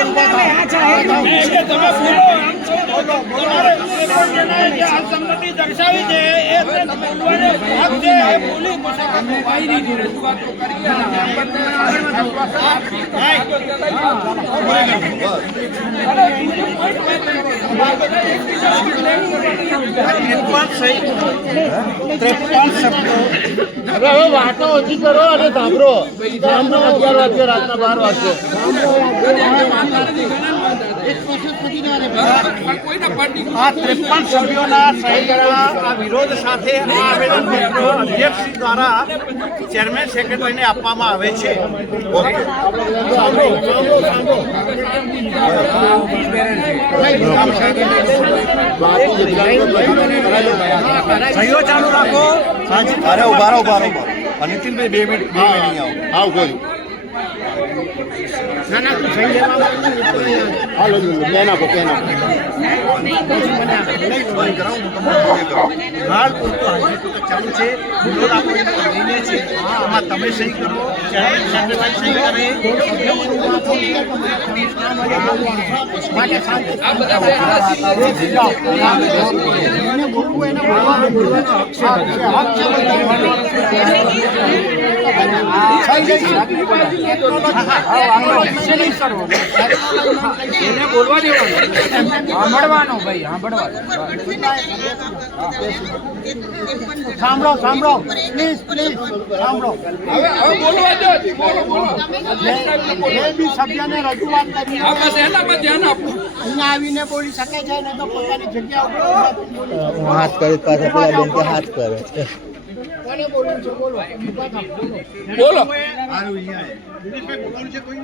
એટલે તમે બોલો આમ છો તો તમારે જેને જે અસંમતિ દર્શાવી ઓછી કરો અને સાંભળો. સાંભળો અગિયાર વાગે રાતના બાર વાગે આ ત્રેપન સભ્યોના સહી આ વિરોધ સાથે આ આવેદનપત્ર અધ્યક્ષ દ્વારા ચેરમેન સેક્રેટરીને આપવામાં આવે છે. સહીઓ ચાલુ રાખો. અરે ઊભા રહો ઊભા રહો નીતિનભાઈ બે મિનિટ બે મિનિટ આવો. આવ કોઈ હાલો હાલ પૂરતું હાજરી ચાલુ છે. આપણે લઈને છે. આમાં તમે સહી કરો. ચેરમેન સહી કરે. માટે શાંતિ એને બોલવું એને બોલવાનું. હક છે હક છે બધાનો. થઈ ગઈ છે. એને બોલવા દેવાનું સાંભળવાનું ભાઈ સાંભળવાનું સાંભળો સાંભળો પ્લીઝ પ્લીઝ સાંભળો જે બી સભ્યને રજૂઆત કરી. અહીંયા આવીને બોલી શકે છે ને તો પોતાની જગ્યા ઉપર હાથ કરે પાછા પેલા બેન હાથ કરે બોલો ઊભા બોલો બોલો. દિલીપભાઈ બોલવું છે કોઈ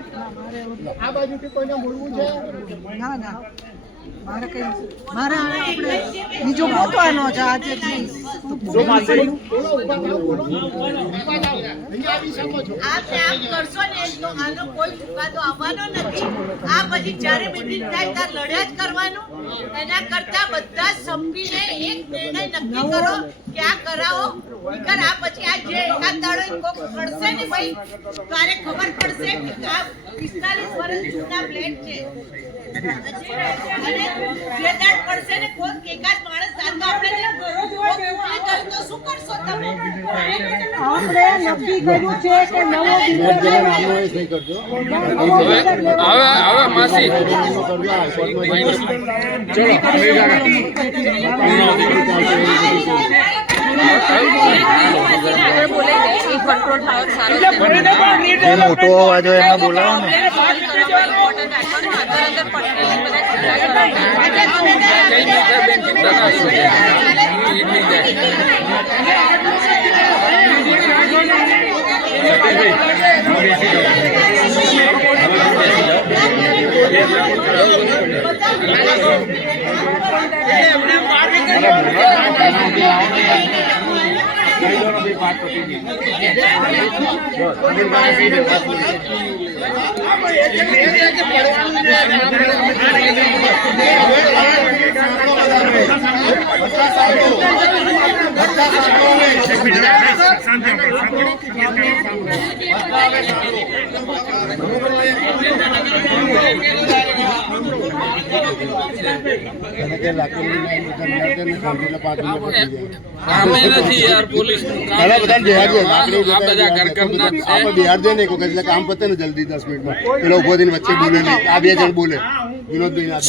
આ બાજુથી કોઈને બોલવું છે? ના ના. મારે કઈ આપણે બીજો ગોતવાનો છે આજે આમ કરશો ને તો આનો કોઈ ચુકાદો આવવાનો નથી. આ પછી જ્યારે મિટિંગ થાય ત્યારે લડ્યા જ કરવાનું. એના કરતા બધા સમજીને એક નિર્ણય નક્કી કરો કે આ કરાવો. નહીંતર આ પછી આ જે એકાદ દાડો કોક પડશે ને ભાઈ ત્યારે ખબર પડશે કે આ પિસ્તાલીસ વર્ષ જૂના પ્લેટ છે. આપણે નક્કી કર્યું છે કે નવો હવે હવે માસી મોટો અવાજ હોય એમાં બોલાવો ને. એને કે લાકડી લઈને જમનાર ને સાંભળીને પાંચ મિનિટ પતી જાય અમે નથી યાર પોલીસ પેલા કામ પતે ને જલ્દી દસ મિનિટમાં. પેલો ઊભો થઈને વચ્ચે બોલે નહીં. આ બે જણ બોલે. વિનોદભાઈ ના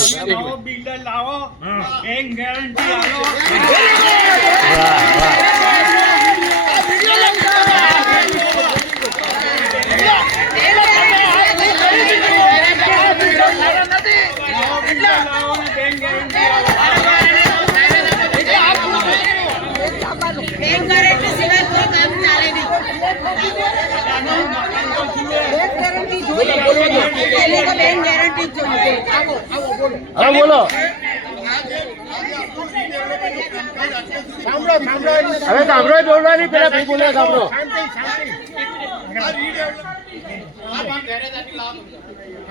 હા બોલો સાંભળો સાંભળો એટલે હવે સાંભળો બોલવાની પેલા ભાઈ બોલે સાંભળો. શાંતિ શાંતિ.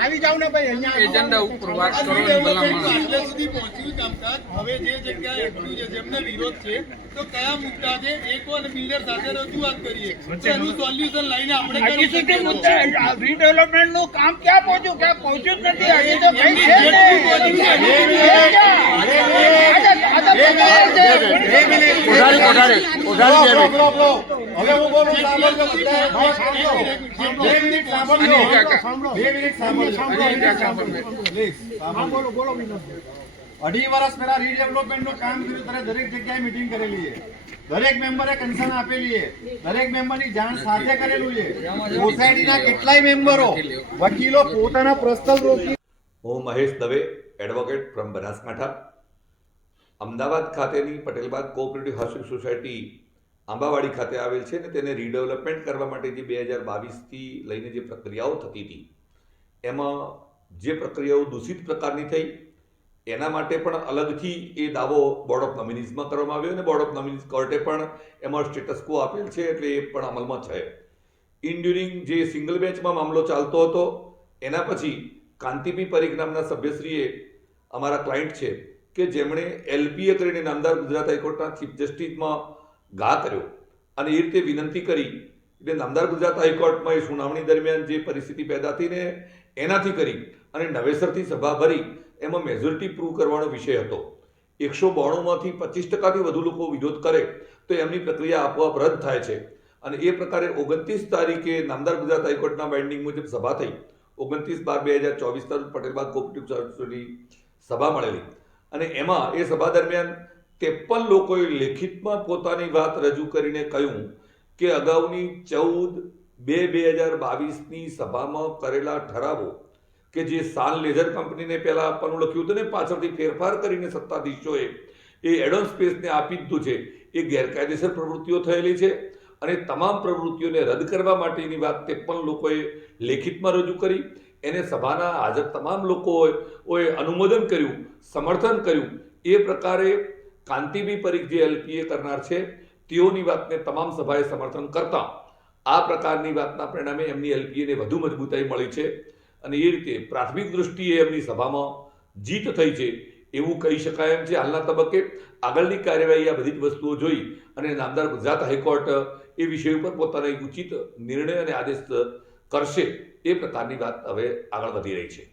આવી જાવ ને ભાઈ અહીંયા એજન્ડા ઉપર વાત કરવાની ભલામણ. આટલે સુધી પહોંચ્યું કામકાજ. હવે જે જગ્યાએ એટલું છે જેમને વિરોધ છે તો કયા મુદ્દા છે એક વાર બિલ્ડર સાથે રજૂઆત કરીએ? એનું સોલ્યુશન લઈને આપણે કરી શકીએ મુદ્દા રીડેવલપમેન્ટનું કામ ક્યાં પહોંચ્યું? ક્યાં પહોંચ્યું જ નથી? હજી તો કઈ છે અઢી વર્ષ પહેલા રીડેવલપમેન્ટનું કામ કર્યું ત્યારે દરેક જગ્યાએ મીટિંગ કરેલી છે. દરેક મેમ્બરે કન્સર્ન આપેલી છે. દરેક મેમ્બરની જાણ સાથે કરેલું છે. સોસાયટીના કેટલાય મેમ્બરો વકીલો પોતાના પ્રસ્તાવ રોકી હું મહેશ દવે એડવોકેટ ફ્રોમ બનાસકાંઠા. અમદાવાદ ખાતેની Patelbaug cooperative housing society Ambawadi ખાતે આવેલ છે ને તેને રીડેવલપમેન્ટ કરવા માટે જે બે હજાર બાવીસથી લઈને જે પ્રક્રિયાઓ થતી હતી, એમાં જે પ્રક્રિયાઓ દૂષિત પ્રકારની થઈ, એના માટે પણ અલગથી એ દાવો બોર્ડ ઓફ નોમિનીઝમાં કરવામાં આવ્યો અને બોર્ડ ઓફ નોમિનીઝ કોર્ટે પણ એમાં સ્ટેટસ કો આપેલ છે એટલે એ પણ અમલમાં છે. ઇન ડ્યુરિંગ જે સિંગલ બેન્ચમાં મામલો ચાલતો હતો, એના પછી કાંતિપી પરીખ નામના સભ્યશ્રીએ અમારા ક્લાયન્ટ છે કે જેમણે એલપીએ કરીને નામદાર ગુજરાત હાઈકોર્ટના ચીફ જસ્ટિસમાં ઘા કર્યો અને એ રીતે વિનંતી કરી એટલે નામદાર ગુજરાત હાઈકોર્ટમાં એ સુનાવણી દરમિયાન જે પરિસ્થિતિ પેદા થઈને એનાથી કરી અને નવેસરથી સભા ભરી, એમાં મેજોરિટી પ્રૂવ કરવાનો વિષય હતો. એકસો બોણુંમાંથી પચીસ ટકાથી વધુ લોકો વિરોધ કરે તો એમની પ્રક્રિયા આપોઆપ રદ થાય છે. અને એ પ્રકારે ઓગણત્રીસ તારીખે નામદાર ગુજરાત હાઈકોર્ટના બાઇન્ડિંગ મુજબ સભા થઈ. ઓગણત્રીસ બાર બે હજાર ચોવીસના રોજ પટેલબાગ કોઓપરેટિવ સોસાયટીની સભા મળેલી. અને એમાં એ સભા દરમિયાન ત્રેપન લોકોએ લેખિતમાં પોતાની વાત રજૂ કરીને કહ્યું કે અગાઉની ચૌદ બે બે હજાર બાવીસની સભામાં કરેલા ઠરાવો કે જે સાલ લેઝર કંપનીને પહેલાં આપવાનું લખ્યું હતું ને પાછળથી ફેરફાર કરીને સત્તાધીશોએ એ એડોન સ્પેસને આપી દીધું છે. એ ગેરકાયદેસર પ્રવૃત્તિઓ થયેલી છે અને તમામ પ્રવૃત્તિઓને રદ કરવા માટેની વાત તેપન લોકોએ લેખિતમાં રજૂ કરી. એને સભાના હાજર તમામ લોકોએ અનુમોદન કર્યું, સમર્થન કર્યું. એ પ્રકારે કાંતિબી પરીખ જે એલપીએ કરનાર છે, તેઓની વાતને તમામ સભાએ સમર્થન કરતા. આ પ્રકારની વાતના પરિણામે એમની એલપીએને વધુ મજબૂતાઈ મળી છે અને એ રીતે પ્રાથમિક દૃષ્ટિએ એમની સભામાં જીત થઈ છે એવું કહી શકાય એમ છે. હાલના તબક્કે આગળની કાર્યવાહી આ બધી જ વસ્તુઓ જોઈ અને નામદાર ગુજરાત હાઈકોર્ટ એ વિષય ઉપર પોતાનો ઉચિત નિર્ણય અને આદેશ કરશે એ પ્રકારની વાત હવે આગળ વધી રહી છે.